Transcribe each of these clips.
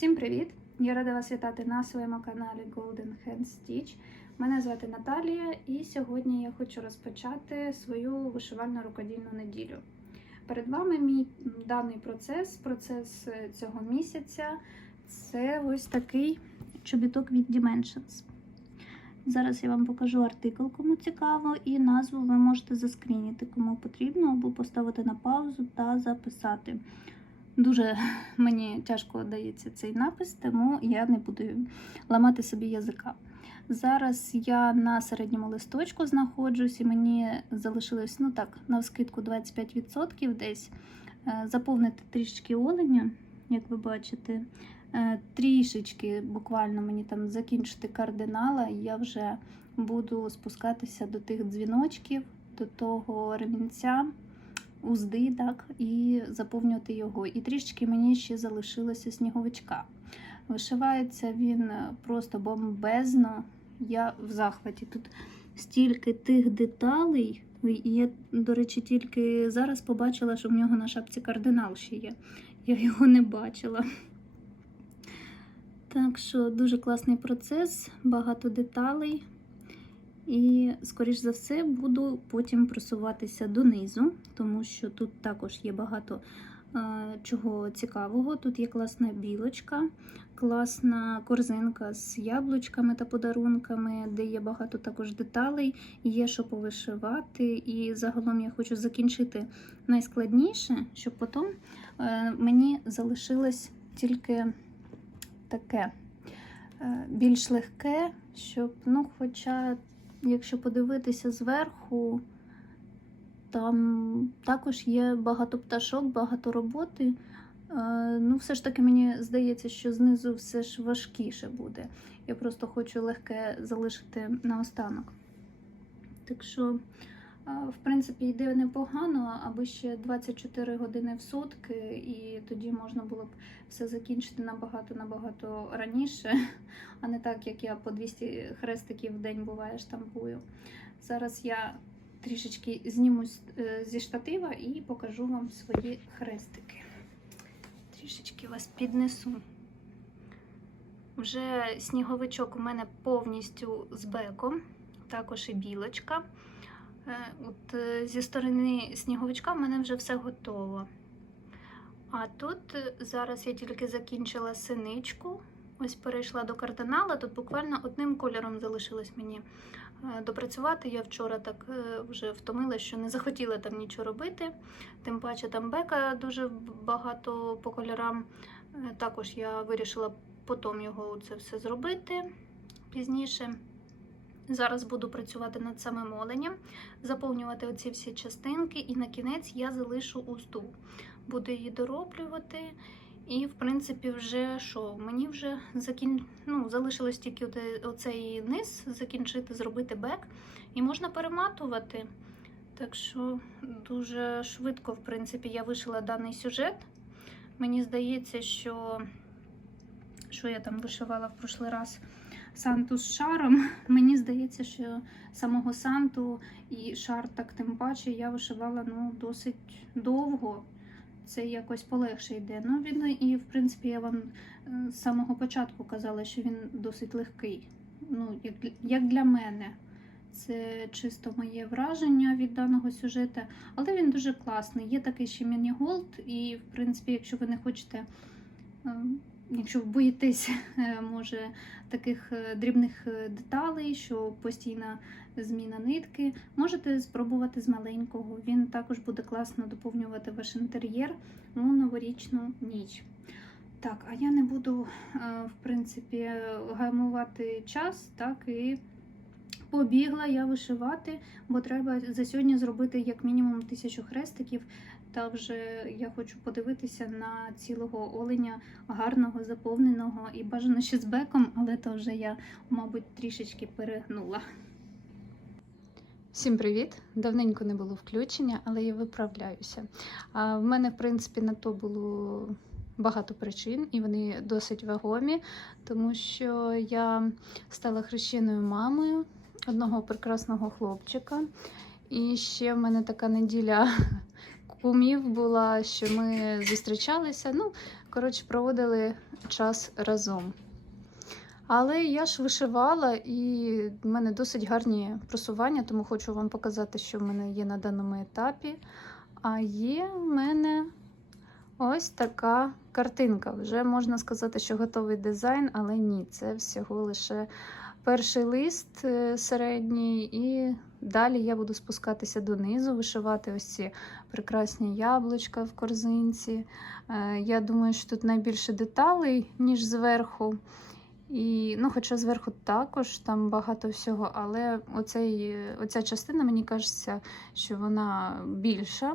Всім привіт! Я рада вас вітати на своєму каналі Golden Hand Stitch. Мене звати Наталія, і сьогодні я хочу розпочати свою вишивальну рукодільну неділю. Перед вами мій даний процес, процес е, цього місяця. Це ось такий чобіток від Dimensions. Зараз я вам покажу артикул, кому цікаво, і назву ви можете заскрініти, кому потрібно, або поставити на паузу та записати. Дуже мені тяжко дається цей напис, тому я не буду ламати собі язика. Зараз я на середньому листочку знаходжусь, і мені залишилось ну так, навскидку 25% десь е, заповнити трішечки оленя, як ви бачите. Е, Трішечки буквально мені там закінчити кардинала, і я вже буду спускатися до тих дзвіночків, до того ремінця узди, так, і заповнювати його. І трішки мені ще залишилося сніговичка. Вишивається він просто бомбезно. Я в захваті. Тут стільки тих деталей. І я, до речі, тільки зараз побачила, що в нього на шапці кардинал ще є. Я його не бачила. Так що дуже класний процес, багато деталей. І, скоріш за все, буду потім просуватися донизу, тому що тут також є багато е, чого цікавого. Тут є класна білочка, класна корзинка з яблучками та подарунками, де є багато також деталей, є що повишивати. І загалом я хочу закінчити найскладніше, щоб потім е, мені залишилось тільки таке е, більш легке, щоб, ну, хоча. Якщо подивитися зверху, там також є багато пташок, багато роботи. Е, Ну, все ж таки, мені здається, що знизу все ж важкіше буде. Я просто хочу легке залишити наостанок. Так що, в принципі, йде непогано, аби ще 24 години в сутки, і тоді можна було б все закінчити набагато-набагато раніше, а не так, як я по 200 хрестиків в день буває штампую. Зараз я трішечки знімусь е, зі штатива і покажу вам свої хрестики. Трішечки вас піднесу. Вже сніговичок у мене повністю з беком, також і білочка. Е, От е, зі сторони сніговичка в мене вже все готово. А тут е, зараз я тільки закінчила синичку, ось перейшла до кардинала. Тут буквально одним кольором залишилось мені допрацювати. Я вчора так вже втомила, що не захотіла там нічого робити. Тим паче там бека дуже багато по кольорам. Також я вирішила потім його це все зробити пізніше. Зараз буду працювати над самим оленем, заповнювати оці всі частинки, і на кінець я залишу узду. Буду її дороблювати. І, в принципі, вже що? Мені вже закін... ну, залишилось тільки оцей низ закінчити, зробити бек, і можна перематувати. Так що дуже швидко, в принципі, я вишила даний сюжет. Мені здається, що, що я там вишивала в прошлий раз. Санту з шаром. Мені здається, що самого Санту і шар так тим паче я вишивала ну, досить довго. Це якось полегше йде. Ну, видно, і в принципі я вам е, з самого початку казала, що він досить легкий. Ну, як, для- як для мене. Це чисто моє враження від даного сюжету, але він дуже класний. Є такий ще міні-голд, і, в принципі, якщо ви не хочете, е, якщо ви боїтесь, е, може, таких е, дрібних е, деталей, що постійна зміна нитки, можете спробувати з маленького. Він також буде класно доповнювати ваш інтер'єр у новорічну ніч. Так, а я не буду, в принципі, гаймувати час, так і побігла я вишивати, бо треба за сьогодні зробити як мінімум тисячу хрестиків. Та вже я хочу подивитися на цілого оленя гарного, заповненого і бажано ще з беком, але то вже я, мабуть, трішечки перегнула. Всім привіт! Давненько не було включення, але я виправляюся. А в мене, в принципі, на то було багато причин, і вони досить вагомі, тому що я стала хрещеною мамою одного прекрасного хлопчика. І ще в мене така неділя кумів була, що ми зустрічалися. Ну, коротше, проводили час разом. Але я ж вишивала, і в мене досить гарні просування, тому хочу вам показати, що в мене є на даному етапі. А є в мене ось така картинка. Вже можна сказати, що готовий дизайн, але ні, це всього лише перший лист е, середній, і далі я буду спускатися донизу, вишивати ось ці прекрасні яблучка в корзинці. Е, Я думаю, що тут найбільше деталей, ніж зверху. І, ну, хоча зверху також там багато всього, але оцей, оця частина, мені кажеться, що вона більша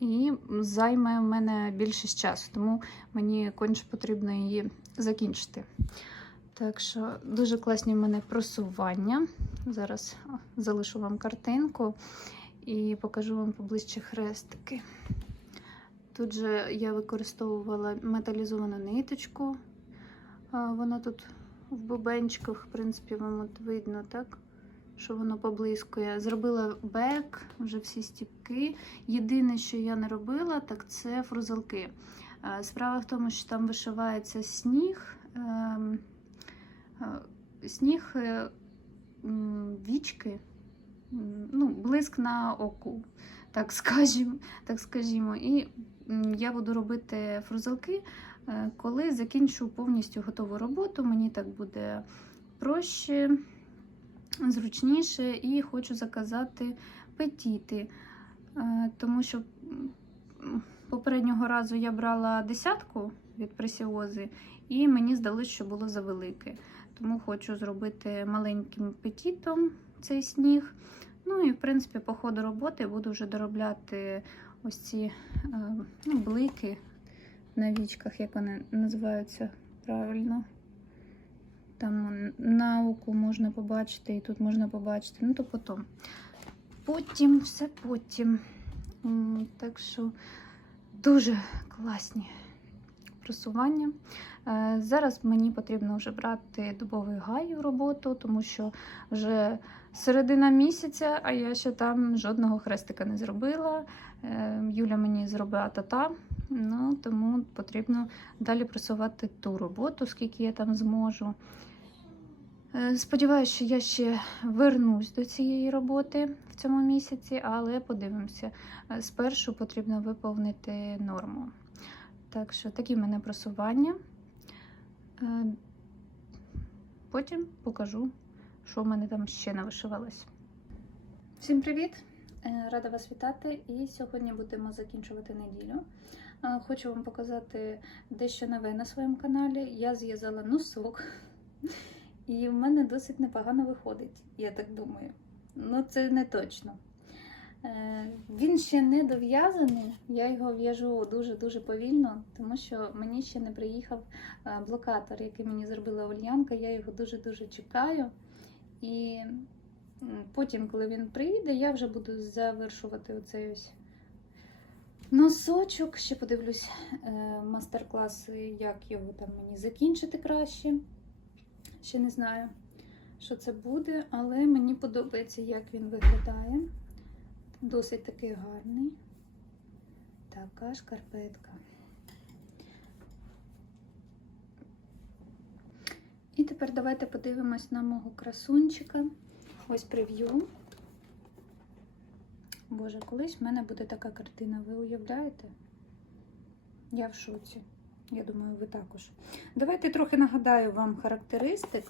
і займе в мене більшість часу, тому мені конче потрібно її закінчити. Так що дуже класні в мене просування. Зараз залишу вам картинку і покажу вам поближче хрестики. Тут же я використовувала металізовану ниточку. Вона тут в бубенчиках, в принципі, вам от видно, так? Що воно поблискує. Зробила бек, вже всі стіпки. Єдине, що я не робила, так це фрузелки. Е, Справа в тому, що там вишивається сніг, ем, сніг, е, вічки, ну, блиск на оку, так скажімо. Так скажімо. І я буду робити фрузелки, е, коли закінчу повністю готову роботу. Мені так буде проще, зручніше, і хочу заказати петіти, Е, тому що попереднього разу я брала десятку від пресіози, і мені здалося, що було завелике. Тому хочу зробити маленьким петітом цей сніг. Ну і в принципі, по ходу роботи буду вже доробляти ось ці е, ну, блики на вічках, як вони називаються правильно. Там на можна побачити, і тут можна побачити. Ну, то потім. Потім, все потім. Так що дуже класні просування. Е, Зараз мені потрібно вже брати дубовий гай в роботу, тому що вже середина місяця, а я ще там жодного хрестика не зробила. Е, Юля мені зробила тата, ну тому потрібно далі просувати ту роботу, скільки я там зможу. Е, Сподіваюся, що я ще вернусь до цієї роботи в цьому місяці, але подивимося. Спершу потрібно виповнити норму. Так що такі в мене просування. Е, Потім покажу, що в мене там ще навишивалось. Всім привіт! Е, Рада вас вітати. І сьогодні будемо закінчувати неділю. Е, Хочу вам показати дещо нове на своєму каналі. Я зв'язала носок. І в мене досить непогано виходить, я так думаю. Ну, це не точно. Е, Він ще не дов'язаний, я його в'яжу дуже-дуже повільно, тому що мені ще не приїхав е, блокатор, який мені зробила Ульянка. Я його дуже-дуже чекаю. І потім, коли він приїде, я вже буду завершувати оцей ось носочок. Ще подивлюсь е, мастер-класи, як його там мені закінчити краще. Ще не знаю, що це буде, але мені подобається, як він виглядає. Досить такий гарний. Така шкарпетка. І тепер давайте подивимось на мого красунчика. Ось прев'ю. Боже, колись в мене буде така картина, ви уявляєте? Я в шоці. Я думаю, ви також. Давайте трохи нагадаю вам характеристик.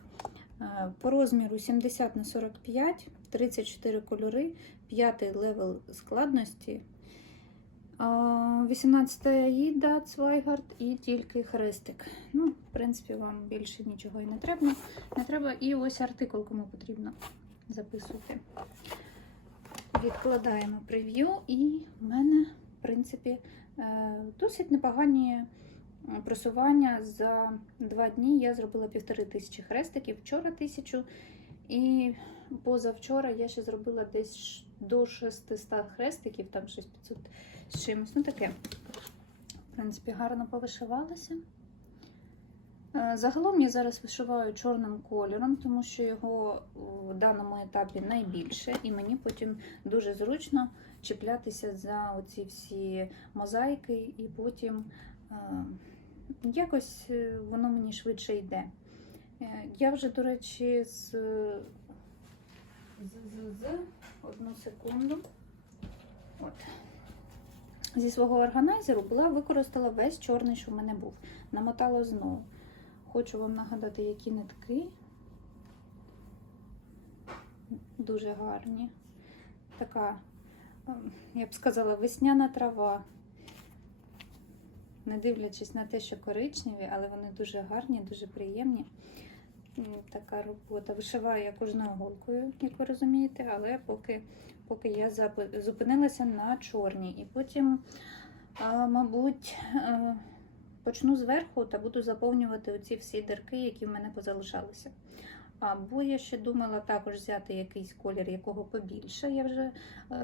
Е, По розміру 70 на 45, 34 кольори, 5 левел складності, 18 Аїда, Цвайгард і тільки хрестик. Ну, в принципі, вам більше нічого і не треба. Не треба. І ось артикул, кому потрібно записувати. Відкладаємо прев'ю, і в мене, в принципі, е, досить непогані просування за два дні я зробила півтори тисячі хрестиків, вчора тисячу. І позавчора я ще зробила десь до 600 хрестиків, там щось 500 з чимось. Ну таке, в принципі, гарно повишивалася. Е, Загалом я зараз вишиваю чорним кольором, тому що його в даному етапі найбільше, і мені потім дуже зручно чіплятися за оці всі мозаїки, і потім е, якось е, воно мені швидше йде. Е, Я вже, до речі, з, з, з, з одну секунду. От. Зі свого органайзеру була використала весь чорний, що в мене був. Намотала знову. Хочу вам нагадати, які нитки. Дуже гарні. Така, ем, я б сказала, весняна трава. Не дивлячись на те, що коричневі, але вони дуже гарні, дуже приємні. Така робота. Вишиваю я кожною голкою, як ви розумієте, але поки, поки я зупинилася на чорній. І потім, мабуть, е, почну зверху та буду заповнювати оці всі дирки, які в мене позалишалися. Або я ще думала також взяти якийсь колір, якого побільше. Я вже е,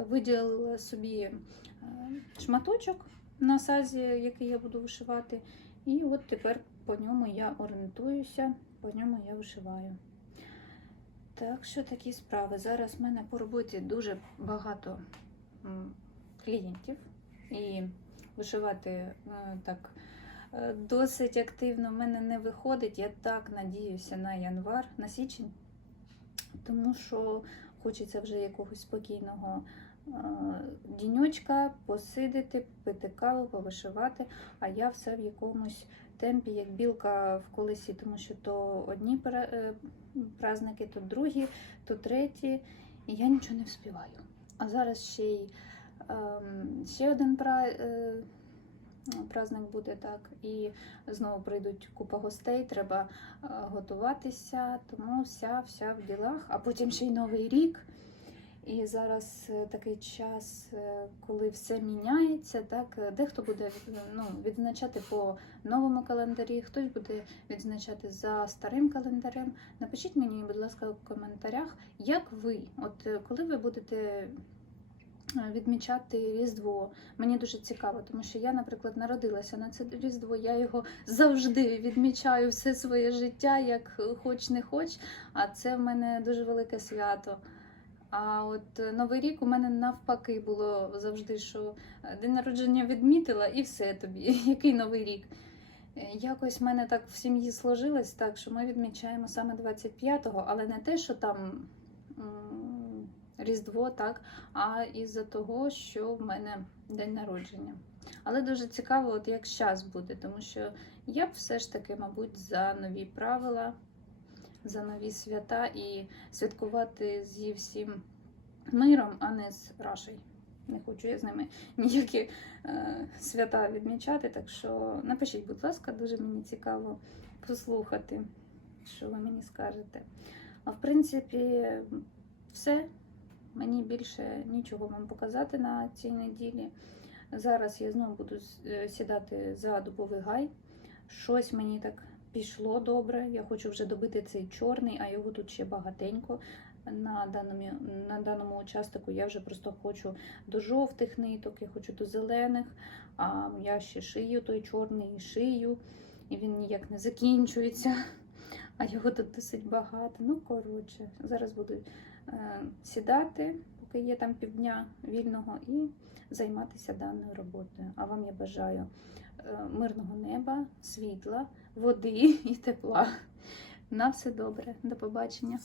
виділила собі е, шматочок на сазі, який я буду вишивати. І от тепер по ньому я орієнтуюся, по ньому я вишиваю. Так що такі справи. Зараз в мене по роботі дуже багато клієнтів і вишивати е, так е, досить активно в мене не виходить. Я так надіюся на январ, на січень, тому що хочеться вже якогось спокійного діньочка, посидити, пити каву, повишивати, а я все в якомусь темпі, як білка в колесі, тому що то одні е, праздники, то другі, то треті, і я нічого не вспіваю. А зараз ще й ем, ще один е, праздник буде так, і знову прийдуть купа гостей, треба е, готуватися, тому вся, вся в ділах, а потім ще й новий рік. І зараз е, такий час, е, коли все міняється, так е, дехто буде ну, відзначати по новому календарі, хтось буде відзначати за старим календарем. Напишіть мені, будь ласка, в коментарях, як ви, от коли ви будете відмічати Різдво. Мені дуже цікаво, тому що я, наприклад, народилася на це Різдво. Я його завжди відмічаю все своє життя, як хоч не хоч. А це в мене дуже велике свято. А от е, Новий рік у мене навпаки було завжди, що е, день народження відмітила і все тобі. Який новий рік? Е, Якось в мене так в сім'ї сложилось так, що ми відмічаємо саме 25-го, але не те, що там Різдво, так, а із-за того, що в мене день народження. Але дуже цікаво, от як зараз буде, тому що я б все ж таки, мабуть, за нові правила, за нові свята і святкувати зі всім миром, а не з Рашей. Не хочу я з ними ніякі е, свята відмічати. Так що напишіть, будь ласка, дуже мені цікаво послухати, що ви мені скажете. А в принципі, все. Мені більше нічого вам показати на цій неділі. Зараз я знову буду е, сідати за дубовий гай. Щось мені так пішло добре. Я хочу вже добити цей чорний, а його тут ще багатенько. На даному, на даному участку я вже просто хочу до жовтих ниток, я хочу до зелених, а я ще шию той чорний і шию, і він ніяк не закінчується. А його тут досить багато. Ну, коротше, зараз буду е, сідати, поки є там півдня вільного, і займатися даною роботою. А вам я бажаю мирного неба, світла, води і тепла. На все добре. До побачення.